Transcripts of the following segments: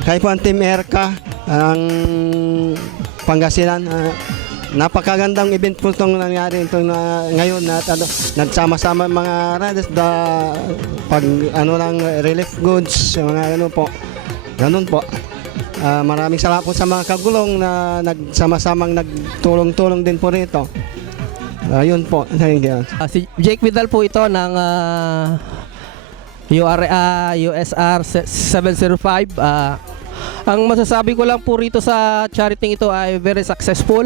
Kaya po ang Team Erka, ang Pangasinan, napakagandang event po itong nangyari ito ngayon at nagsama-sama mga riders pag ng relief goods, mga po. Ganun po. Maraming salamat po sa mga kagulong na nagsama-samang nagtulong-tulong din po rito. Yun po. Si Jake Vidal po ito ng USR 705. Ang masasabi ko lang po rito sa charity ito ay very successful.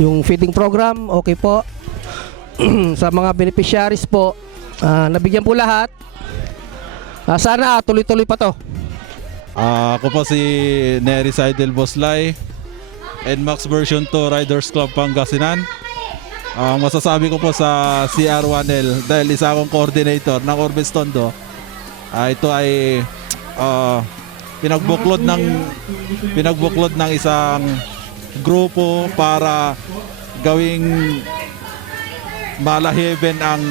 Yung feeding program, okay po. Sa mga beneficiaries po, nabigyan po lahat. Sana tuloy-tuloy pa to. Ako po si Nery Seidel Boslay, NMAX version 2 Riders Club Pangasinan. Ang masasabi ko po sa CR1L dahil isa akong coordinator ng Orbis Tondo, ito ay pinagbuklod ng isang grupo para gawing malahiben ang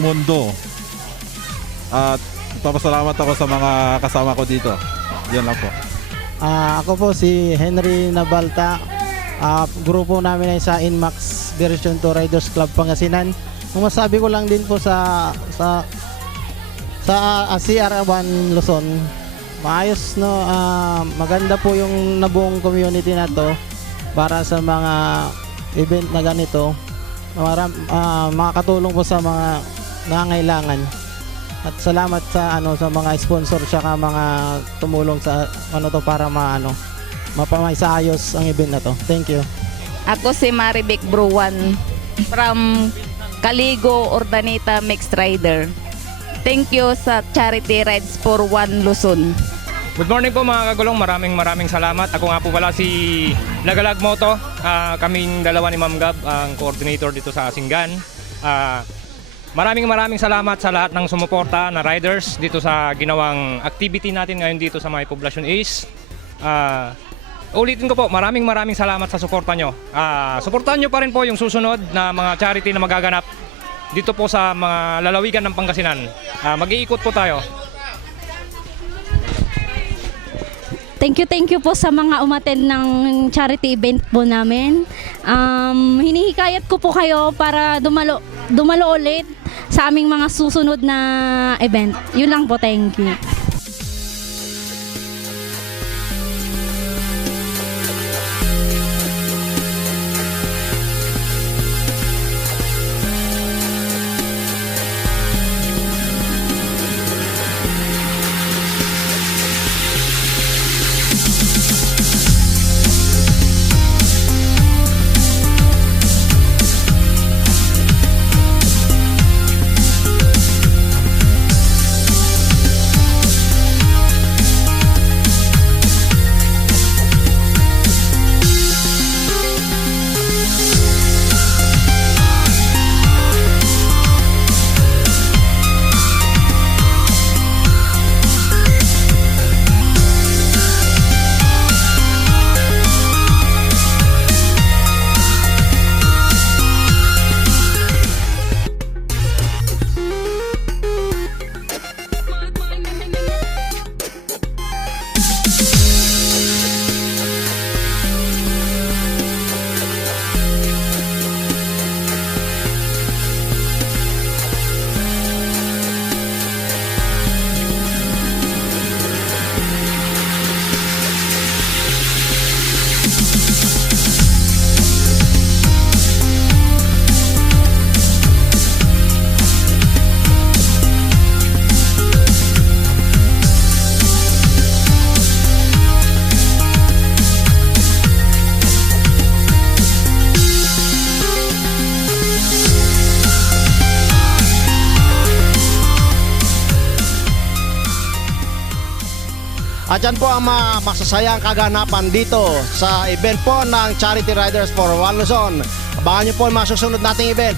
mundo. At papasalamat ako sa mga kasama ko dito. Yan lang po. Ako po si Henry Nabalta. Grupo namin ay sa NMAX version 2 Riders Club Pangasinan. Ang masabi ko lang din po sa CR1 Luzon, maayos, no, maganda po yung nabuong community na to para sa mga event na ganito. Makakatulong po sa mga nangangailangan. At salamat sa sa mga sponsor tsaka mga tumulong sa to para mapamaisayos ang event na to. Thank you. Ako si Marivic Bruwan from Caligo Urdaneta Mixed Rider. Thank you sa Charity Rides for One Luzon. Good morning po mga kagulong, maraming salamat. Ako nga po pala si Lagalag Moto. Kaming dalawa ni Ma'am Gab, ang coordinator dito sa Singgan. Maraming salamat sa lahat ng sumuporta na riders dito sa ginawang activity natin ngayon dito sa May Poblacion East. Ulitin ko po, maraming salamat sa suporta nyo. Suportahan nyo pa rin po yung susunod na mga charity na magaganap dito po sa mga lalawigan ng Pangasinan. Mag-iikot po tayo. Thank you po sa mga umattend ng charity event po namin. Hinihikayat ko po kayo para dumalo ulit sa aming mga susunod na event. Yun lang po, thank you. At yan po ang masasayang kaganapan dito sa event po ng Charity Riders for One Luzon. Abangan nyo po ang mga susunod nating event.